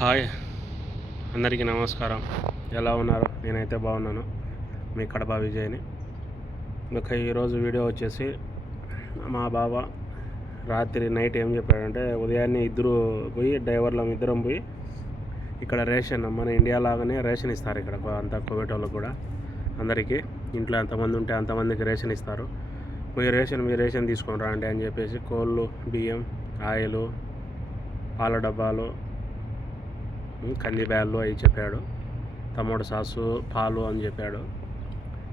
Hi, అందరికీ నమస్కారం. ఎలా ఉన్నారు? నేనైతే బాగున్నాను. మీ కడప విజయ్ని. ఈరోజు వీడియో వచ్చేసి మా బాబా రాత్రి నైట్ ఏం చెప్పాడంటే, ఉదయాన్నే ఇద్దరం పోయి ఇక్కడ రేషన్ మన ఇండియా లాగానే రేషన్ ఇస్తారు. ఇక్కడ అంతా కోవిడ్ వాళ్ళకు కూడా అందరికీ ఇంట్లో ఎంతమంది ఉంటే అంతమందికి రేషన్ ఇస్తారు. మీ రేషన్ తీసుకొని రండి అని చెప్పేసి కోళ్ళు, బియ్యం, ఆయిలు, పాల డబ్బాలు, కంది బ్యాళ్ళు అవి చెప్పాడు. టమోటా సాసు, పాలు అని చెప్పాడు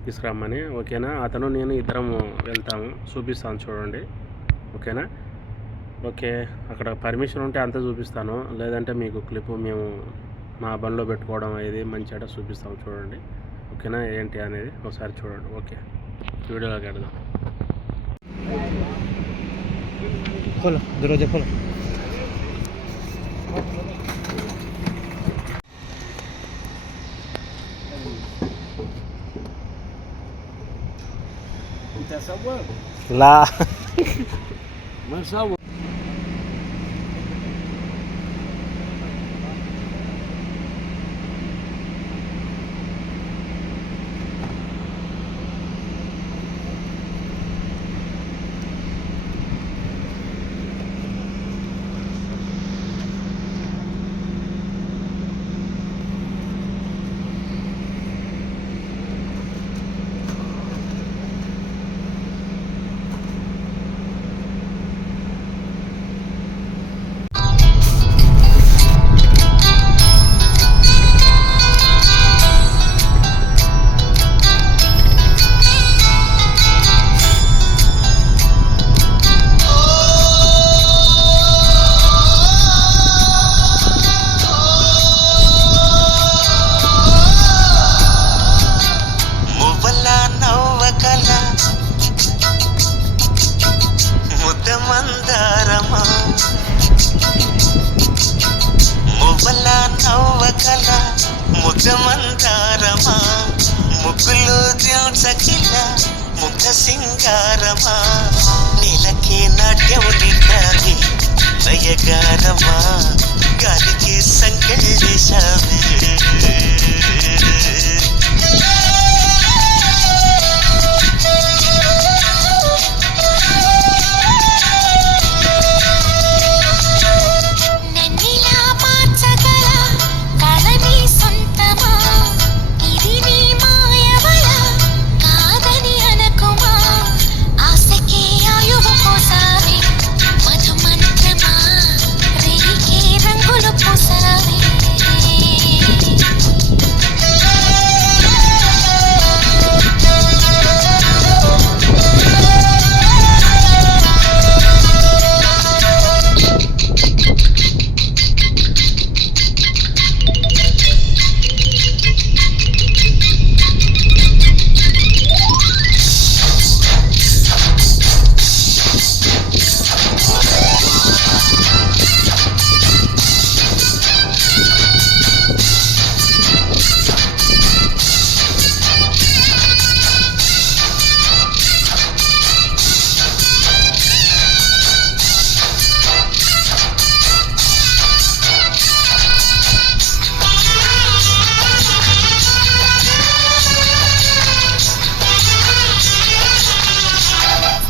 తీసుకురమ్మని. ఓకేనా? అతను నేను ఇద్దరం వెళ్తాము, చూపిస్తాను చూడండి. ఓకేనా? ఓకే, అక్కడ పర్మిషన్ ఉంటే అంతా చూపిస్తాను, లేదంటే మీకు క్లిప్పు మేము మా బండిలో పెట్టుకోవడం అనేది మంచిగా చూపిస్తాము చూడండి. ఓకేనా? ఏంటి అనేది ఒకసారి చూడండి. ఓకే, వీడియోలోకి వెళ్దాం. لا ما نصور. ముద్దమందారమా ముగ్గులో దిల్చకిల ముఖ సింగారమా నీలకే నాట్యం నికావి నయగారమా గాలికి సంకల్లేశావే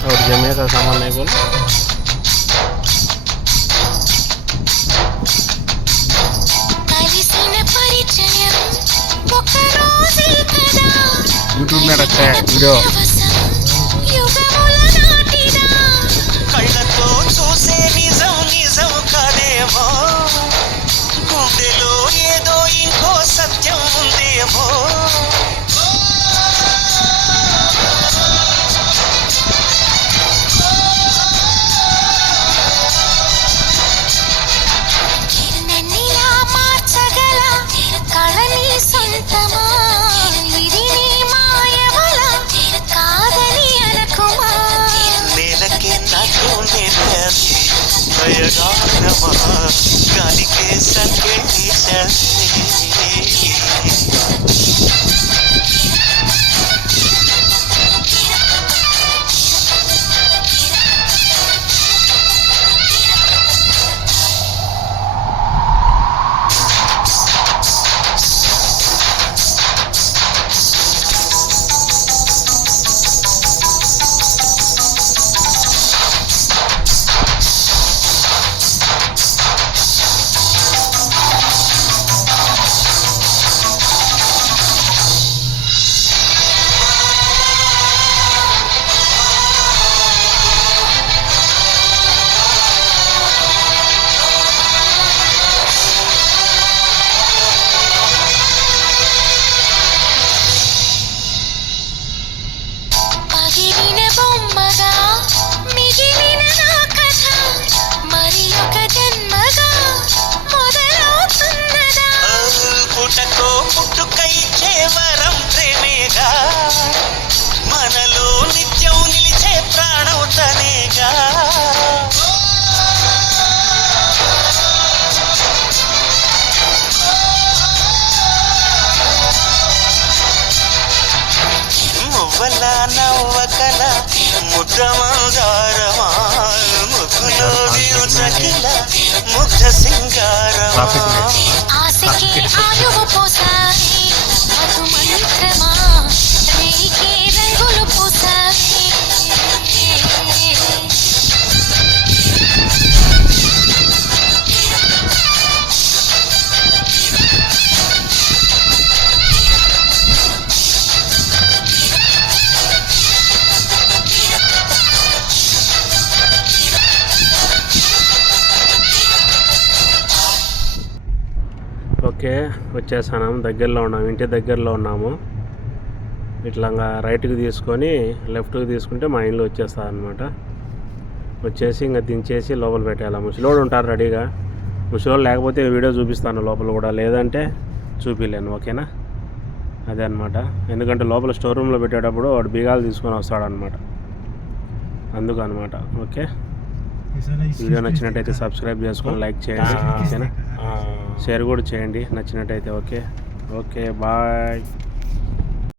और जमे का सामान नहीं बोला। यूट्यूब में रखते हैं वीडियो। కళ్ళతో చూసే నిజం నిజం కాదేమో గుండెలో ఏదో ఇంకో సత్యం ఉందేమో గాలికే మువ్వల నవ్వకల ముద్ద మందారమా ముగ్గులో దిల్చకిల ముగ్ధ సింగారమా ఆశకి ఆయువు పోసాయి మధు మంత్రమా రేయికి రంగులు పోసాయి ఓకే, వచ్చేసాను. దగ్గరలో ఉన్నాము, ఇంటి దగ్గరలో ఉన్నాము. ఇట్లా రైట్కి తీసుకొని లెఫ్ట్కి తీసుకుంటే మా ఇంట్లో వచ్చేస్తుంది అనమాట. వచ్చేసి ఇంకా దించేసి లోపల పెట్టాలి. ముసలోడు ఉంటారు రెడీగా. ముసలోడు లేకపోతే వీడియో చూపిస్తాను లోపల కూడా, లేదంటే చూపిలేను. ఓకేనా, అదే అనమాట. ఎందుకంటే లోపల స్టోర్ రూమ్లో పెట్టేటప్పుడు వాడు బీగాలు తీసుకొని వస్తాడనమాట, అందుకు అనమాట. ఓకే, వీడియో నచ్చినట్టయితే సబ్స్క్రైబ్ చేసుకొని లైక్ చేయండి. ఓకేనా, షేర్ కూడా చేయండి నచ్చినట్టయితే. Okay, bye.